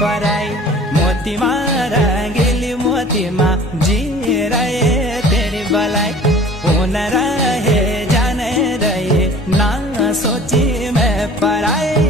पराई। मोती रंगीली मोती माँ जी रहे तेरी भलाई। उन रहे जाने रहे ना सोची मैं पराई।